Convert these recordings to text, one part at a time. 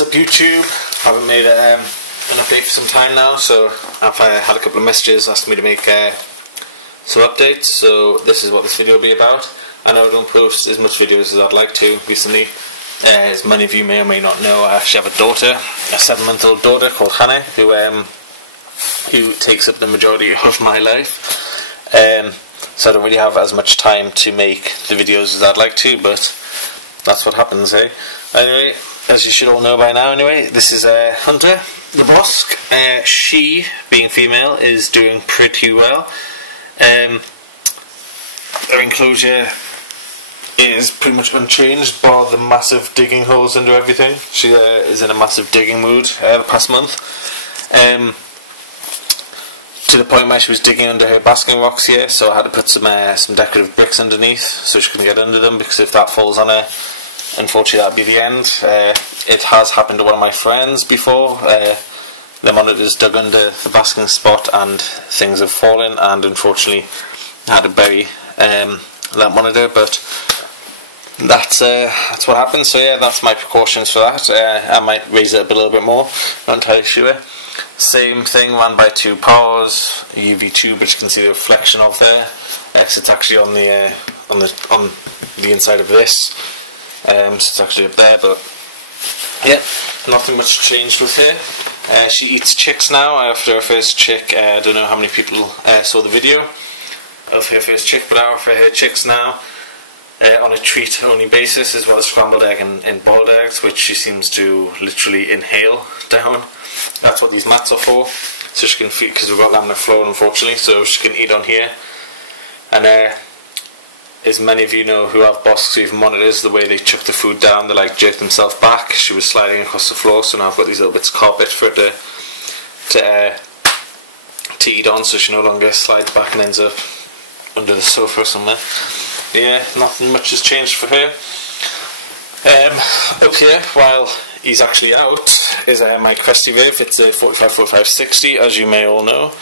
What's up YouTube? I haven't made an update for some time now, so I've had a couple of messages asking me to make some updates, so this is what this video will be about. I know I don't post as much videos as I'd like to recently. As many of you may or may not know, I actually have a daughter, a 7-month-old daughter called Hannah, who takes up the majority of my life. So I don't really have as much time to make the videos as I'd like to, but that's what happens, eh? Anyway, as you should all know by now anyway, this is Hunter, the Bosque. She, being female, is doing pretty well. Her enclosure is pretty much unchanged, bar the massive digging holes under everything. She is in a massive digging mood the past month. To the point where she was digging under her basking rocks here, so I had to put some decorative bricks underneath so she couldn't get under them, because if that falls on her, unfortunately that'd be the end. It has happened to one of my friends before. The monitors dug under the basking spot and things have fallen, and unfortunately I had to bury that monitor, but that's what happened. So yeah, that's my precautions for that. I might raise it up a little bit more, not entirely sure. Same thing, ran by 2 powers, UV tube, which you can see the reflection of there. So it's actually on the inside of this. So it's actually up there, but yeah, nothing much changed with her. She eats chicks now after her first chick. I don't know how many people saw the video of her first chick, but I offer her chicks now on a treat only basis, as well as scrambled egg and boiled eggs, which she seems to literally inhale down. That's what these mats are for, so she can feed, because we've got laminate floor unfortunately, so she can eat on here. And as many of you know who have Bosques who have monitors, the way they chuck the food down, they like jerk themselves back. She was sliding across the floor, so now I've got these little bits of carpet for her to eat on, so she no longer slides back and ends up under the sofa or somewhere. Yeah, nothing much has changed for her. Up here, while he's actually out, is my Cresty Viv. It's a 45-45-60, as you may all know,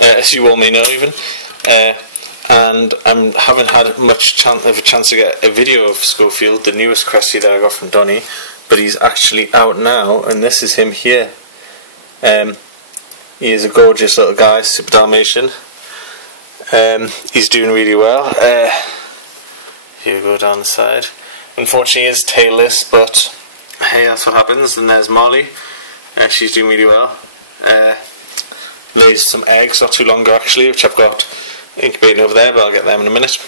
as you all may know even. And I haven't had much of a chance to get a video of Schofield, the newest Cresty that I got from Donny, but he's actually out now, and this is him here. He is a gorgeous little guy, super Dalmatian. He's doing really well. Here we go down the side. Unfortunately, he is tailless, but hey, that's what happens. And there's Molly. She's doing really well. Lays some eggs not too long ago actually, which I've got incubating over there, but I'll get them in a minute.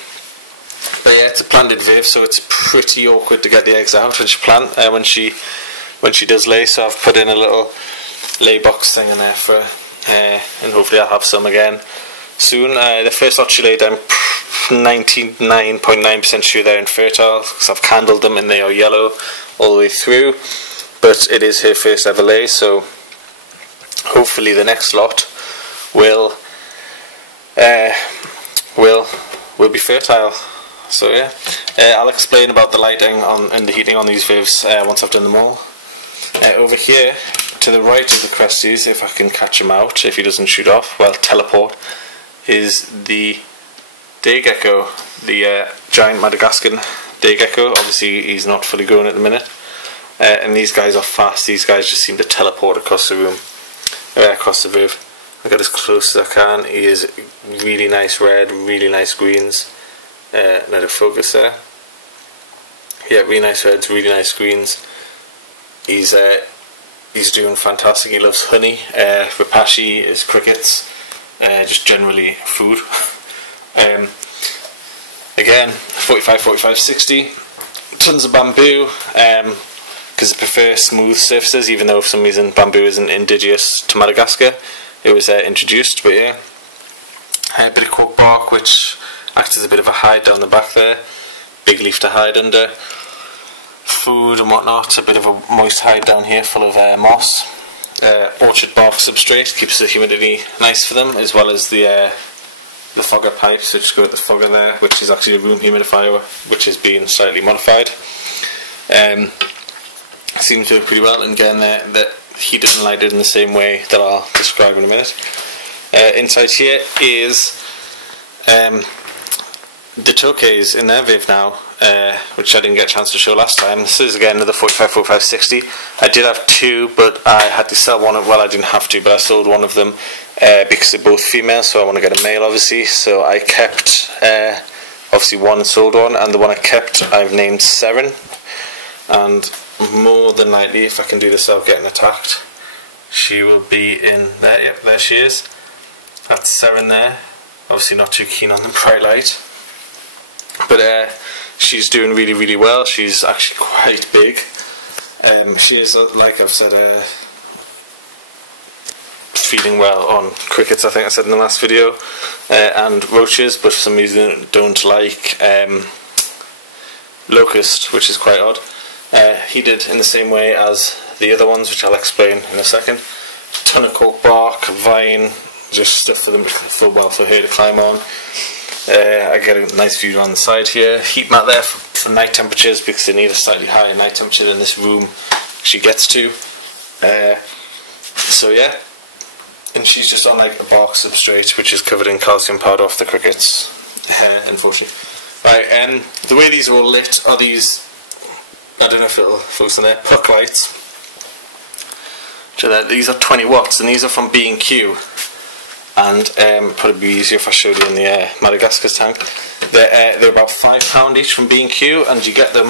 But yeah, it's a planted Viv, so it's pretty awkward to get the eggs out when she when she does lay. So I've put in a little lay box thing in there for her, and hopefully I'll have some again soon. The first lot she laid, I'm 99.9% sure they're infertile, because I've candled them and they are yellow all the way through. But it is her first ever lay, so hopefully the next lot will be fertile. So yeah, I'll explain about the lighting and the heating on these Vivs once I've done them all. Over here to the right of the Cresties, if I can catch him out, if he doesn't shoot off, well, teleport, is the day gecko, the giant Madagascan day gecko. Obviously he's not fully grown at the minute, and these guys are fast. These guys just seem to teleport across the room, across the Viv. I got as close as I can. He is really nice red, really nice greens. Let it focus there. Yeah, really nice reds, really nice greens. He's doing fantastic. He loves honey, rapashi, his crickets, just generally food. Again, 45-45-60. Tons of bamboo, because I prefer smooth surfaces, even though for some reason bamboo isn't indigenous to Madagascar. It was introduced, but yeah. A bit of cork bark, which acts as a bit of a hide down the back there. Big leaf to hide under. Food and whatnot. A bit of a moist hide down here full of moss. Orchard bark substrate keeps the humidity nice for them, as well as the fogger pipe. So just go with the fogger there, which is actually a room humidifier, which is being slightly modified. Seems to do pretty well, and again they're heated and lighted in the same way that I'll describe in a minute. Inside here is the toke's in their viv now, which I didn't get a chance to show last time. This is again another 45-45-60. I did have two, but I had to sell one. Well, I didn't have to, but I sold one of them because they're both female, so I want to get a male, obviously. So I kept obviously one and sold one, and the one I kept I've named Seren. And more than likely, if I can do this without getting attacked, she will be in there. Yep, there she is. That's Seren there. Obviously not too keen on the bright light, but she's doing really, really well. She's actually quite big. She is, like I've said, feeding well on crickets, I think I said in the last video, and roaches, but for some reason don't like locust, which is quite odd. Heated in the same way as the other ones, which I'll explain in a second. Ton of cork bark, vine, just stuff for them for her to climb on. I get a nice view on the side here. Heat mat there for night temperatures, because they need a slightly higher night temperature than this room she gets to. So yeah, and she's just on like a bark substrate, which is covered in calcium powder off the crickets, unfortunately. Right, the way these are all lit are these, I don't know if it'll focus on there, puck lights. So these are 20 watts, and these are from B&Q. And probably be easier if I showed you in the Madagascar tank. They're about £5 each from B&Q, and you get them.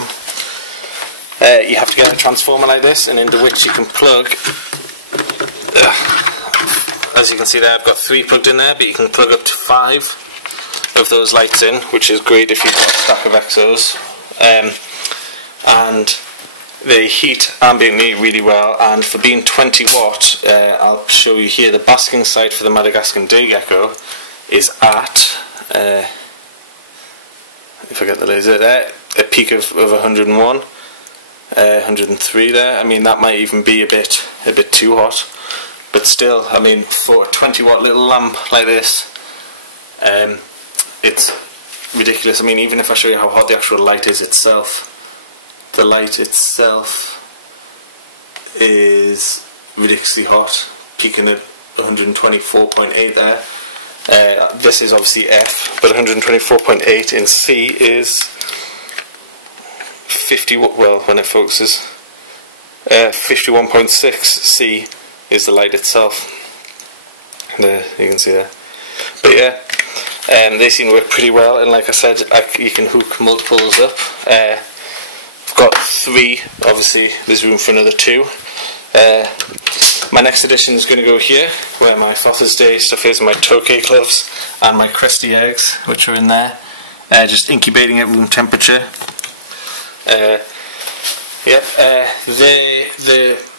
You have to get a transformer like this, and into which you can plug. As you can see there, I've got 3 plugged in there, but you can plug up to 5 of those lights in, which is great if you've got a stack of Exos. And they heat ambiently really well, and for being 20 watt, I'll show you here, the basking side for the Madagascar day gecko is at, if I get the laser there, a peak of 101, 103 there. I mean, that might even be a bit too hot, but still, I mean, for a 20 watt little lamp like this, it's ridiculous. I mean, even if I show you how hot the actual light is itself, the light itself is ridiculously hot, peaking at 124.8 there. This is obviously F, but 124.8 in C is 50, well, when it focuses, 51.6 C is the light itself. There, you can see there. But yeah, they seem to work pretty well, and like I said, you can hook multiples up. I've got 3, obviously there's room for another 2. My next addition is going to go here, where my Father's Day stuff is, my Tokay gloves and my crusty eggs, which are in there, just incubating at room temperature. The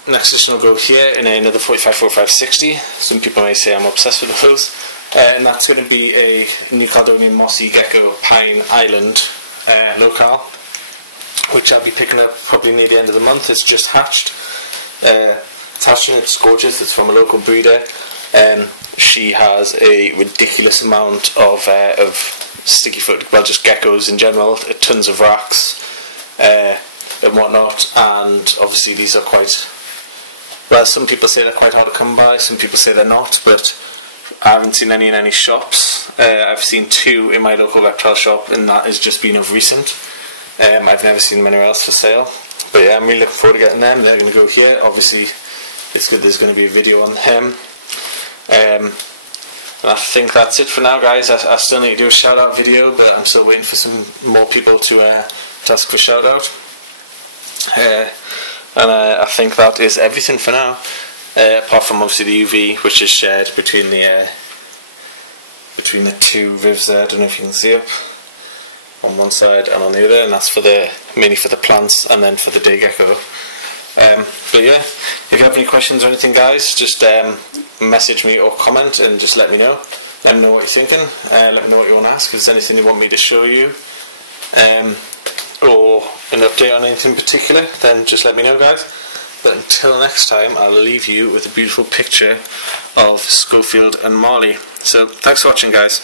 next addition will go here in another 45-45-60. Some people may say I'm obsessed with those, and that's going to be a New Caledonian mossy gecko pine island locale, which I'll be picking up probably near the end of the month. It's just hatched. It's hatching, it's gorgeous, it's from a local breeder. She has a ridiculous amount of sticky foot, well, just geckos in general, tons of racks and whatnot, and obviously these are quite, well, some people say they're quite hard to come by, some people say they're not, but I haven't seen any in any shops. I've seen 2 in my local reptile shop, and that has just been of recent. I've never seen them anywhere else for sale, but yeah, I'm really looking forward to getting them. They're going to go here. Obviously, it's good there's going to be a video on them. And I think that's it for now, guys. I still need to do a shout out video, but I'm still waiting for some more people to ask for a shout out. And I think that is everything for now, apart from obviously the UV, which is shared between the 2 rivs there. I don't know if you can see up on one side and on the other, and that's for mainly for the plants and then for the day gecko. But yeah, if you have any questions or anything, guys, just message me or comment and just let me know. Let me know what you're thinking. Let me know what you want to ask. If there's anything you want me to show you, or an update on anything in particular, then just let me know, guys. But until next time, I'll leave you with a beautiful picture of Schofield and Marley. So thanks for watching, guys.